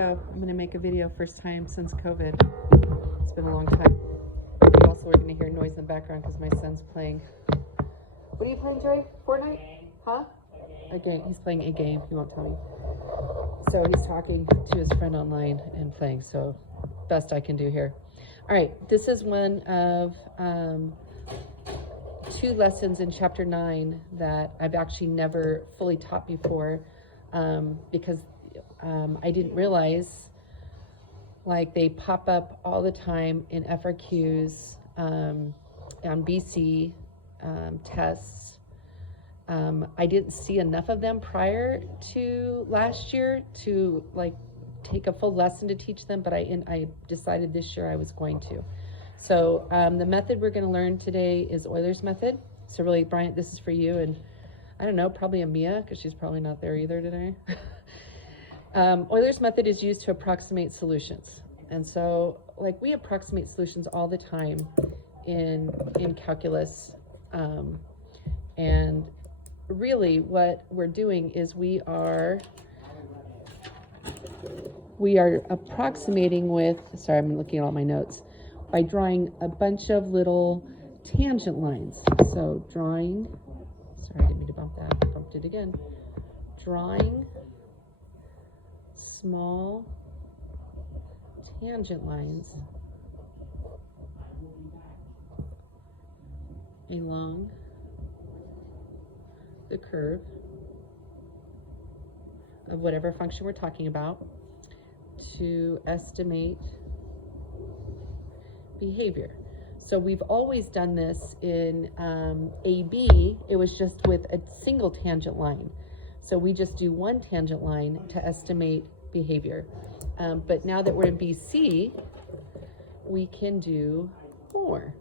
go. I'm going to make a video first time since COVID. It's been a long time. You also are going to hear noise in the background because my son's playing. What are you playing, Joey? Fortnite? Huh? A game. He's playing a game. He won't tell me. So he's talking to his friend online and playing. So best I can do here. All right. This is one of 2 lessons in chapter 9 that I've actually never fully taught before because I didn't realize like they pop up all the time in FRQs on BC tests. I didn't see enough of them prior to last year to like take a full lesson to teach them, but I decided this year I was going to. So the method we're going to learn today is Euler's method. So really, Bryant, this is for you, and I don't know, probably Amia, because she's probably not there either today. Euler's method is used to approximate solutions. And so like we approximate solutions all the time in calculus. And really what we're doing is we are approximating with, sorry, I'm looking at all my notes, by drawing a bunch of little tangent lines. So drawing, sorry, I didn't mean to bump that, bumped it again. Drawing small tangent lines along the curve of whatever function we're talking about to estimate behavior. So we've always done this in AB. It was just with a single tangent line. So we just do one tangent line to estimate behavior. But now that we're in BC, we can do more.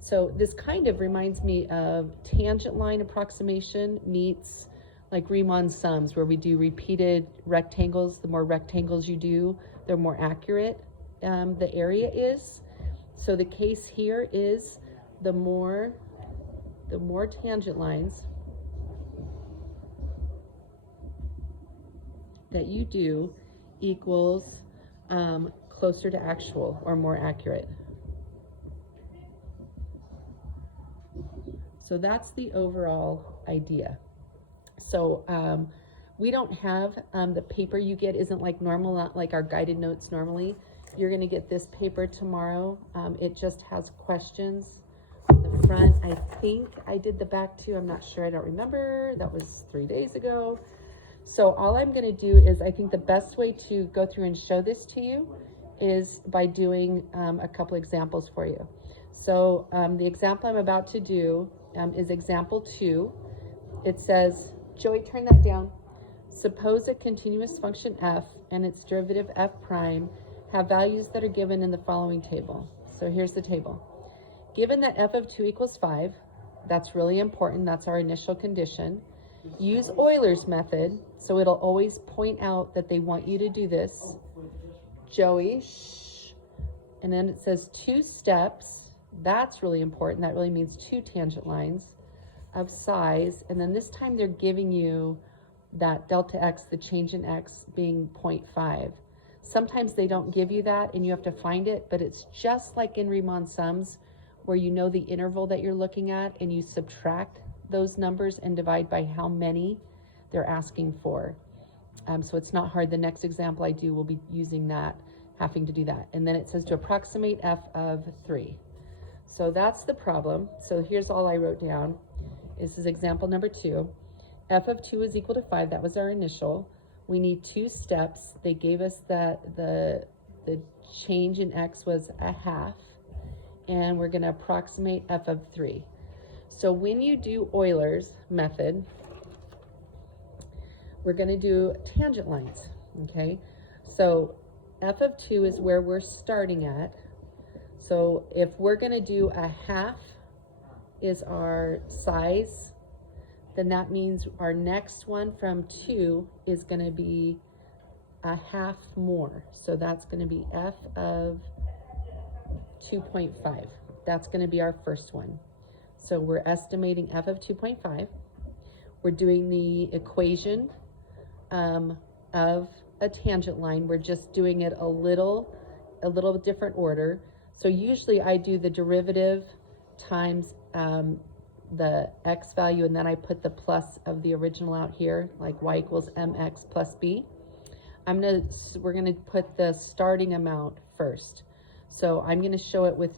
So this kind of reminds me of tangent line approximation meets like Riemann sums, where we do repeated rectangles. The more rectangles you do, the more accurate the area is. So the case here is the more tangent lines that you do equals closer to actual or more accurate. So that's the overall idea. So we don't have the paper you get isn't like normal, not like our guided notes normally. You're going to get this paper tomorrow. It just has questions on the front. I think I did the back too. I'm not sure. I don't remember. That was 3 days ago. So all I'm going to do is, I think the best way to go through and show this to you is by doing a couple examples for you. So the example I'm about to do is example 2. It says, Joey, turn that down. Suppose a continuous function f and its derivative f prime have values that are given in the following table. So here's the table. Given that f of 2 equals 5, that's really important. That's our initial condition. Use Euler's method. So it'll always point out that they want you to do this. Joey, shh. And then it says 2 steps. That's really important. That really means 2 tangent lines of size. And then this time they're giving you that delta x, the change in x, being 0.5. Sometimes they don't give you that and you have to find it, but it's just like in Riemann sums where you know the interval that you're looking at and you subtract those numbers and divide by how many they're asking for. So it's not hard. The next example I do will be using that, having to do that. And then it says to approximate f of 3. So that's the problem. So here's all I wrote down. This is example number 2. F of 2 is equal to 5. That was our initial. We need 2 steps. They gave us that the change in x was a half, and we're going to approximate f of 3. So when you do Euler's method, we're going to do tangent lines, okay? So f of 2 is where we're starting at. So if we're going to do a half is our size, then that means our next one from 2 is going to be a half more. So that's going to be f of 2.5. That's going to be our first one. So we're estimating f of 2.5. We're doing the equation of a tangent line. We're just doing it a little different order. So usually I do the derivative times the x value, and then I put the plus of the original out here, like y equals mx plus b. We're gonna put the starting amount first. So I'm gonna show it with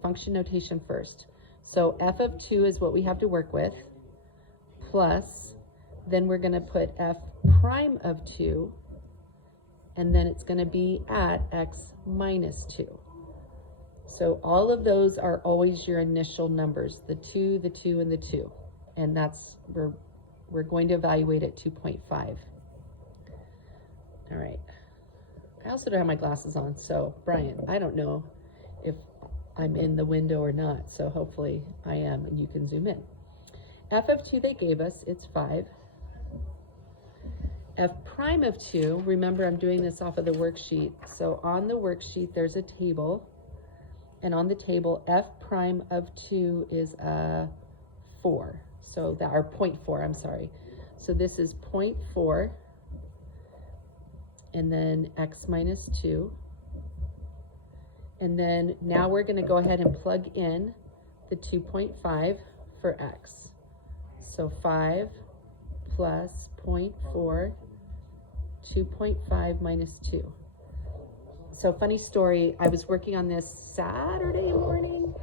function notation first. So f of 2 is what we have to work with, plus, then we're gonna put f prime of 2, and then it's gonna be at x minus 2. So all of those are always your initial numbers, the 2, the 2, and the 2. And that's, we're going to evaluate at 2.5. All right. I also don't have my glasses on, so Brian, I don't know if I'm in the window or not, so hopefully I am, and you can zoom in. F of 2 they gave us, it's 5. F prime of 2, remember I'm doing this off of the worksheet, so on the worksheet there's a table, and on the table f prime of 2 is 4, so that, or 0.4, I'm sorry. So this is 0.4, and then x minus 2. And then now we're going to go ahead and plug in the 2.5 for x. So 5 plus 0.4, 2.5 minus 2. So funny story, I was working on this Saturday morning,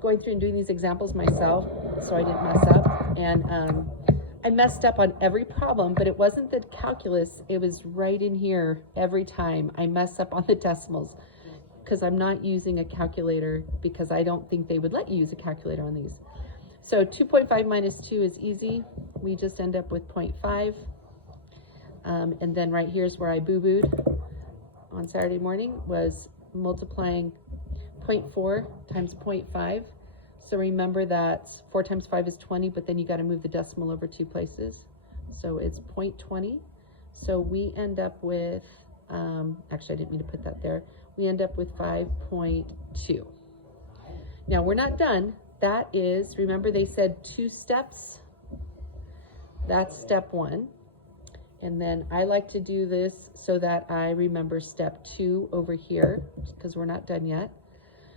going through and doing these examples myself, so I didn't mess up. And I messed up on every problem, but it wasn't the calculus, it was right in here every time. I mess up on the decimals because I'm not using a calculator, because I don't think they would let you use a calculator on these. So 2.5 minus 2 is easy. We just end up with 0.5. And then right here's where I boo-booed on Saturday morning, was multiplying 0.4 times 0.5. So remember that 4 times 5 is 20, but then you got to move the decimal over 2 places. So it's 0.20. So we end up with, actually I didn't mean to put that there. We end up with 5.2. Now we're not done. That is, remember they said 2 steps? That's step 1. And then I like to do this so that I remember step 2 over here, because we're not done yet.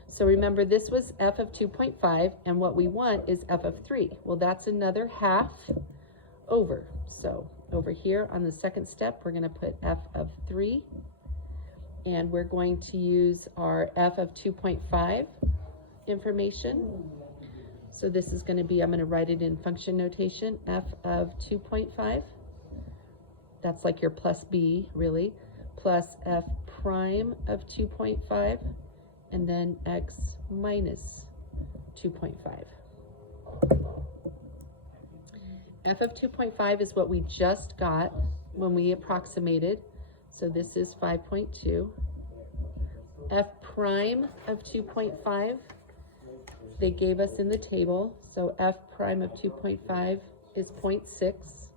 So remember, this was f of 2.5, and what we want is f of 3. Well, that's another half over. So over here on the second step, we're going to put f of 3, and we're going to use our f of 2.5 information. So this is going to be, I'm going to write it in function notation, f of 2.5. That's like your plus b, really, plus f prime of 2.5, and then x minus 2.5. F of 2.5 is what we just got when we approximated. So this is 5.2. F prime of 2.5, they gave us in the table. So f prime of 2.5 is 0.6.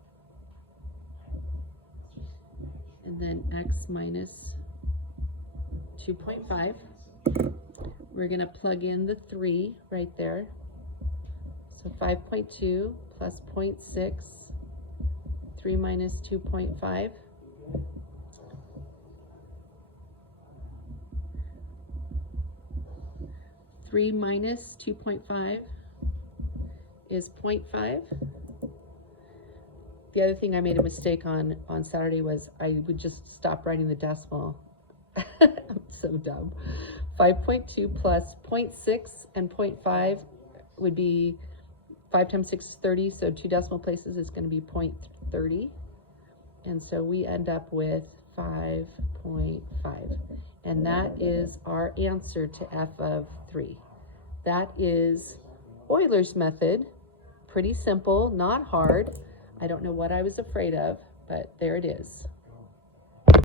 And then x minus 2.5. We're going to plug in the 3 right there. So 5.2 plus 0.6, 3 minus 2.5. Three minus 2.5 is 0.5. The other thing I made a mistake on Saturday was I would just stop writing the decimal. I'm so dumb. 5.2 plus 0.6 and 0.5 would be 5 times 6 is 30, so 2 decimal places is going to be 0.30. And so we end up with 5.5. And that is our answer to f of 3. That is Euler's method. Pretty simple, not hard. I don't know what I was afraid of, but there it is.